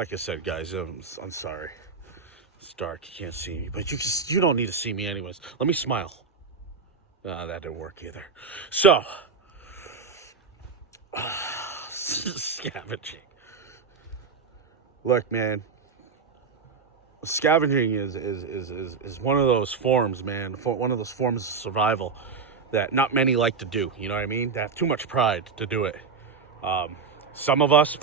like I said, guys, I'm sorry. It's dark, you can't see me, but you don't need to see me anyways. Let me smile. That didn't work either. So, scavenging. Look, man, scavenging is one of those forms, man. One of those forms of survival that not many like to do. You know what I mean? They have too much pride to do it. Some of us,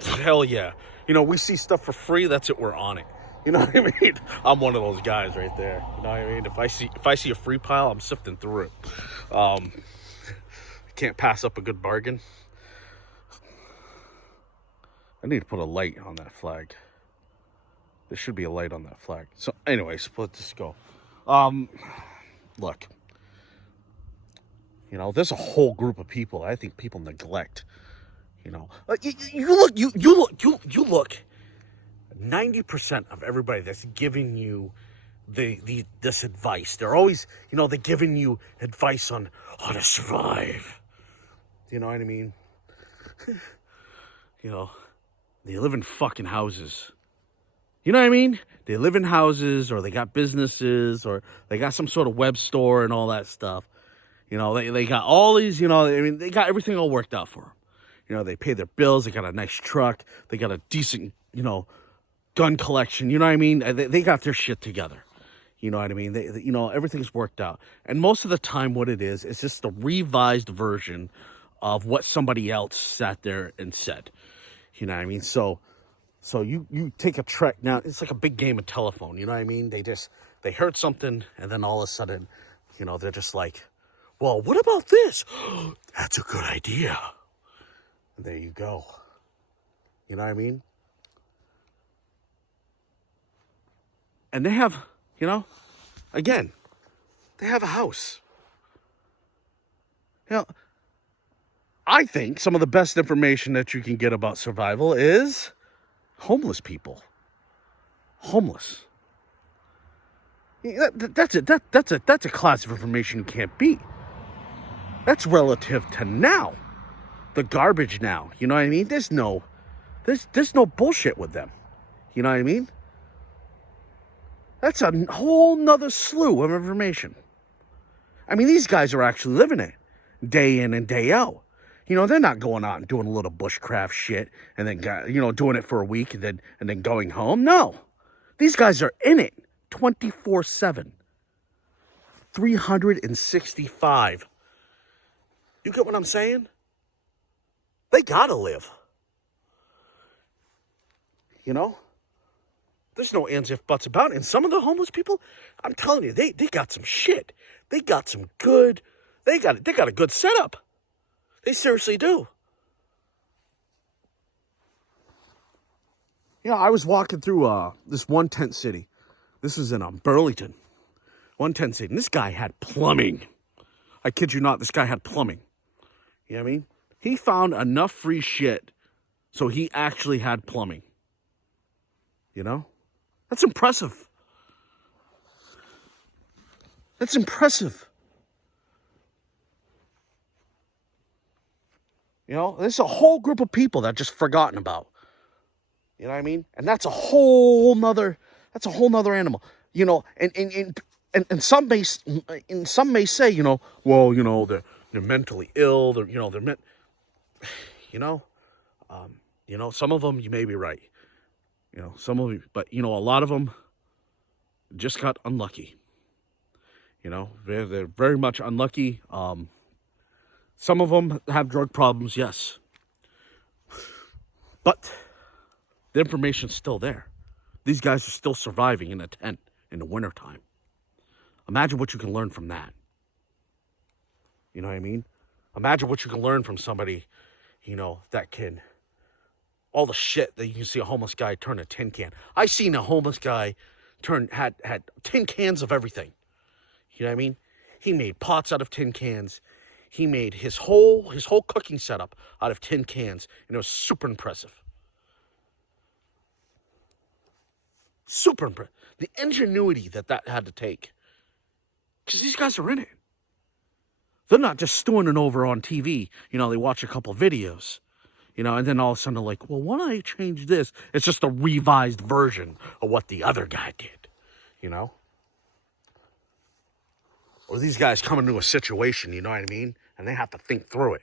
hell yeah. You know, we see stuff for free. That's it. We're on it. You know what I mean? I'm one of those guys right there. You know what I mean? If I see a free pile, I'm sifting through it. Can't pass up a good bargain. I need to put a light on that flag. There should be a light on that flag. So, anyways, let's just go. Look. You know, there's a whole group of people I think people neglect. You know, you look. 90% of everybody that's giving you this advice, they're always, you know, they're giving you advice on how to survive. You know what I mean? You know, they live in fucking houses. You know what I mean? They live in houses, or they got businesses, or they got some sort of web store and all that stuff. You know, they got all these, you know, I mean, they got everything all worked out for them. You know, they pay their bills, they got a nice truck, they got a decent, you know, gun collection, you know what I mean? They got their shit together. You know what I mean? They, you know, everything's worked out. And most of the time what it is just a revised version of what somebody else sat there and said. You know what I mean? So you take a trek. Now, it's like a big game of telephone, you know what I mean? They heard something, and then all of a sudden, you know, they're just like, well, what about this? That's a good idea. And there you go. You know what I mean? And they have, you know, again, they have a house. You know, I think some of the best information that you can get about survival is homeless people. Homeless. That's a class of information you can't beat. That's relative to now. The garbage now. You know what I mean? There's no bullshit with them. You know what I mean? That's a whole nother slew of information. I mean, these guys are actually living it day in and day out. You know, they're not going out and doing a little bushcraft shit and then, you know, doing it for a week and then going home. No. These guys are in it 24/7. 365. You get what I'm saying? They gotta live. You know? There's no ands, if, buts about it. And some of the homeless people, I'm telling you, they got some shit. They got some good, they got a good setup. They seriously do. You know, I was walking through this one tent city. This was in Burlington. One tent city. And this guy had plumbing. I kid you not, this guy had plumbing. You know what I mean? He found enough free shit so he actually had plumbing. You know? That's impressive. That's impressive. You know, there's a whole group of people that just forgotten about. You know what I mean? And that's a whole nother animal. You know, and some may say, you know, well, you know, they're mentally ill, you know, some of them you may be right. You know, some of you, but you know, a lot of them just got unlucky. You know, they're very much unlucky. Some of them have drug problems, yes. But the information's still there. These guys are still surviving in a tent in the wintertime. Imagine what you can learn from that. You know what I mean? Imagine what you can learn from somebody, you know, that can, all the shit that you can see a homeless guy turn a tin can. I seen a homeless guy had tin cans of everything. You know what I mean? He made pots out of tin cans. He made his whole cooking setup out of tin cans, and it was super impressive. Super impressive. The ingenuity that had to take. Because these guys are in it. They're not just stewing it over on TV. You know, they watch a couple videos. You know, and then all of a sudden they're like, well, why don't I change this? It's just a revised version of what the other guy did, you know? Or these guys come into a situation, you know what I mean? And they have to think through it.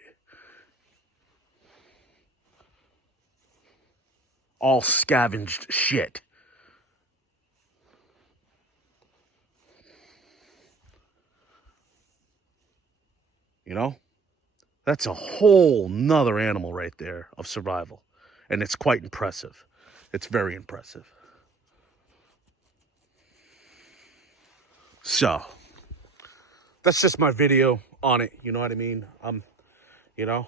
All scavenged shit. You know? That's a whole nother animal right there of survival. And it's quite impressive. It's very impressive. So, that's just my video on it. You know what I mean? You know,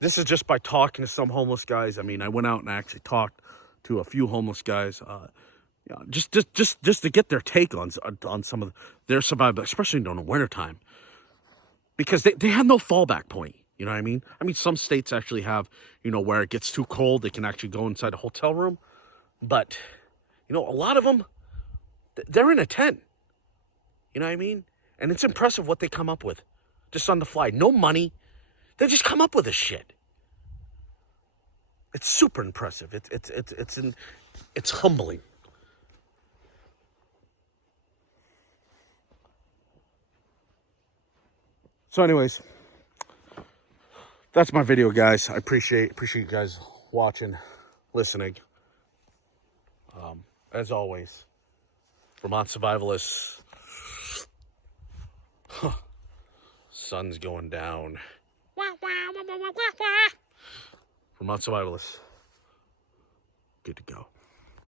this is just by talking to some homeless guys. I mean, I went out and actually talked to a few homeless guys. You know, just to get their take on some of their survival, especially during the wintertime. Because they have no fallback point. You know what I mean? I mean, some states actually have, you know, where it gets too cold, they can actually go inside a hotel room. But, you know, a lot of them, they're in a tent. You know what I mean? And it's impressive what they come up with. Just on the fly. No money. They just come up with this shit. It's super impressive. It's humbling. So anyways, that's my video, guys. I appreciate you guys watching, listening. As always, Vermont Survivalists. Sun's going down. Vermont Survivalists. Good to go.